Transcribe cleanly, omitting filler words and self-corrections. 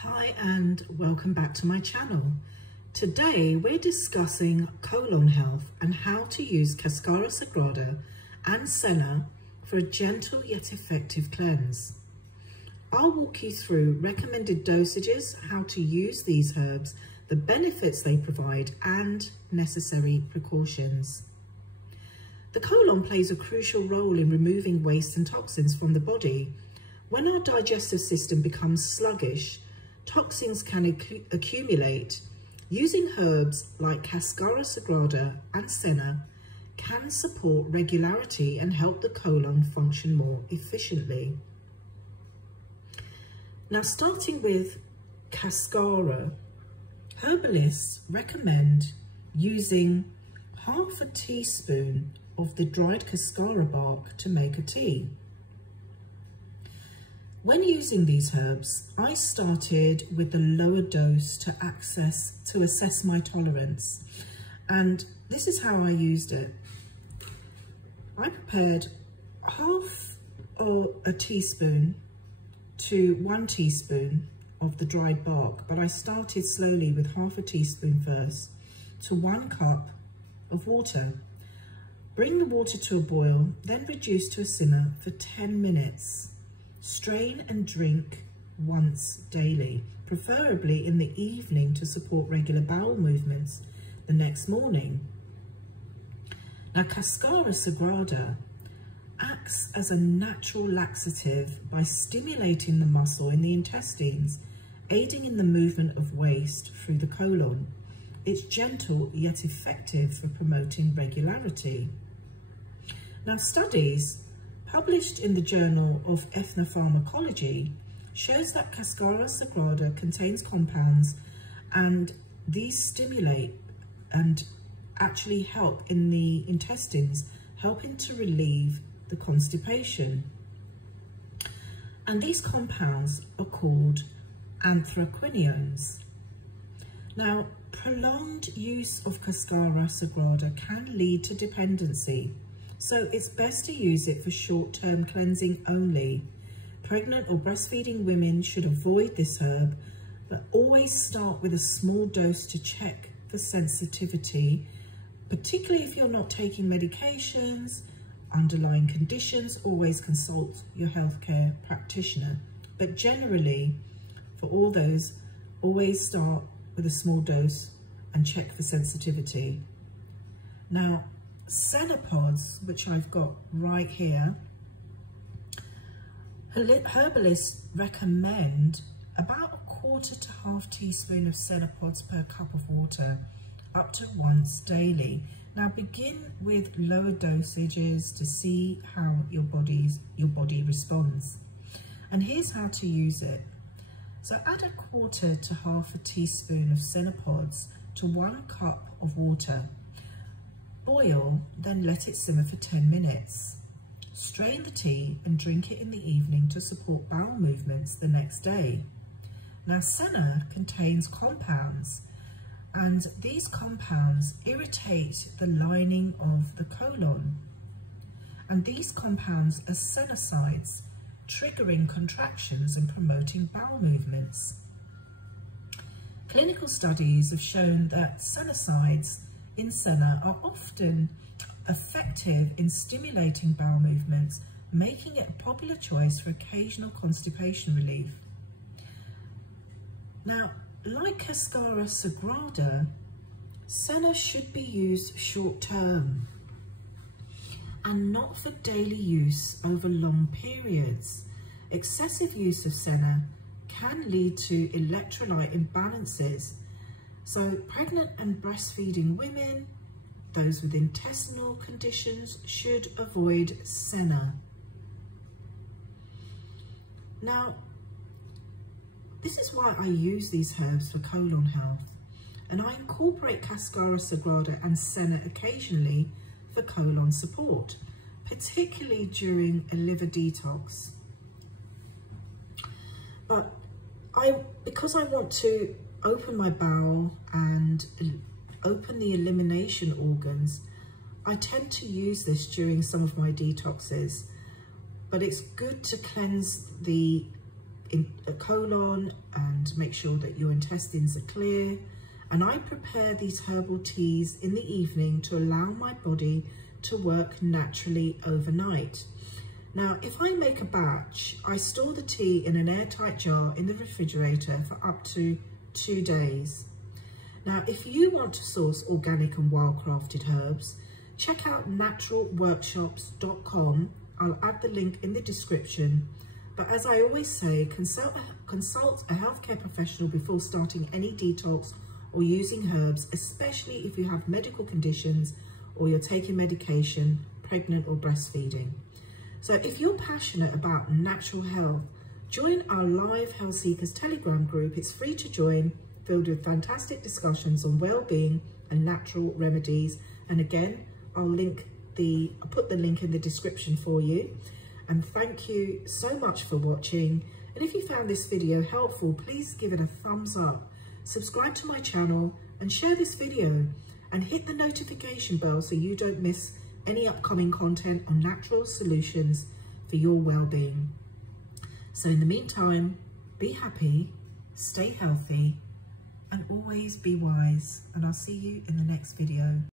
Hi and welcome back to my channel. Today we're discussing colon health and how to use Cascara Sagrada and Senna for a gentle yet effective cleanse. I'll walk you through recommended dosages, how to use these herbs, the benefits they provide and necessary precautions. The colon plays a crucial role in removing waste and toxins from the body. When our digestive system becomes sluggish, toxins can accumulate. Using herbs like Cascara Sagrada and Senna can support regularity and help the colon function more efficiently. Now, starting with Cascara, herbalists recommend using half a teaspoon of the dried cascara bark to make a tea. When using these herbs, I started with the lower dose to assess my tolerance, and this is how I used it. I prepared half a teaspoon to 1 teaspoon of the dried bark, but I started slowly with half a teaspoon first to 1 cup of water. Bring the water to a boil, then reduce to a simmer for 10 minutes. Strain and drink once daily, preferably in the evening to support regular bowel movements the next morning. Now, Cascara Sagrada acts as a natural laxative by stimulating the muscle in the intestines, aiding in the movement of waste through the colon. It's gentle yet effective for promoting regularity. Now, studies published in the Journal of Ethnopharmacology shows that Cascara Sagrada contains compounds, and these stimulate and actually help in the intestines, helping to relieve the constipation. And these compounds are called anthraquinones. Now, prolonged use of Cascara Sagrada can lead to dependency, so it's best to use it for short-term cleansing only. Pregnant or breastfeeding women should avoid this herb, but always start with a small dose to check for sensitivity, particularly if you're not taking medications, underlying conditions. Always consult your healthcare practitioner. But generally, for all those, always start with a small dose and check for sensitivity. Now, Senna pods, which I've got right here, herbalists recommend about 1/4 to 1/2 teaspoon of Senna pods per cup of water, up to once daily. Now, begin with lower dosages to see how your body responds. And here's how to use it. So add 1/4 to 1/2 teaspoon of Senna pods to 1 cup of water. Boil, then let it simmer for 10 minutes. Strain the tea and drink it in the evening to support bowel movements the next day. Now, Senna contains compounds, and these compounds irritate the lining of the colon. And these compounds are senicides, triggering contractions and promoting bowel movements. Clinical studies have shown that senicides in Senna are often effective in stimulating bowel movements, making it a popular choice for occasional constipation relief. Now, like Cascara Sagrada, Senna should be used short term and not for daily use over long periods. Excessive use of Senna can lead to electrolyte imbalances. So pregnant and breastfeeding women, those with intestinal conditions, should avoid Senna. Now, this is why I use these herbs for colon health, and I incorporate Cascara Sagrada and Senna occasionally for colon support, particularly during a liver detox. But because I want to open my bowel and open the elimination organs, I tend to use this during some of my detoxes, but it's good to cleanse the colon and to make sure that your intestines are clear. And I prepare these herbal teas in the evening to allow my body to work naturally overnight. Now, if I make a batch, I store the tea in an airtight jar in the refrigerator for up to 2 days. Now, if you want to source organic and well-crafted herbs, check out naturalworkshops.com. I'll add the link in the description. But as I always say, consult a healthcare professional before starting any detox or using herbs, especially if you have medical conditions or you're taking medication, pregnant or breastfeeding. So if you're passionate about natural health, join our live Health Seekers Telegram group. It's free to join, filled with fantastic discussions on well-being and natural remedies. And again, I'll put the link in the description for you. And thank you so much for watching. And if you found this video helpful, please give it a thumbs up, subscribe to my channel and share this video, and hit the notification bell so you don't miss any upcoming content on natural solutions for your well-being. So in the meantime, be happy, stay healthy, and always be wise. And I'll see you in the next video.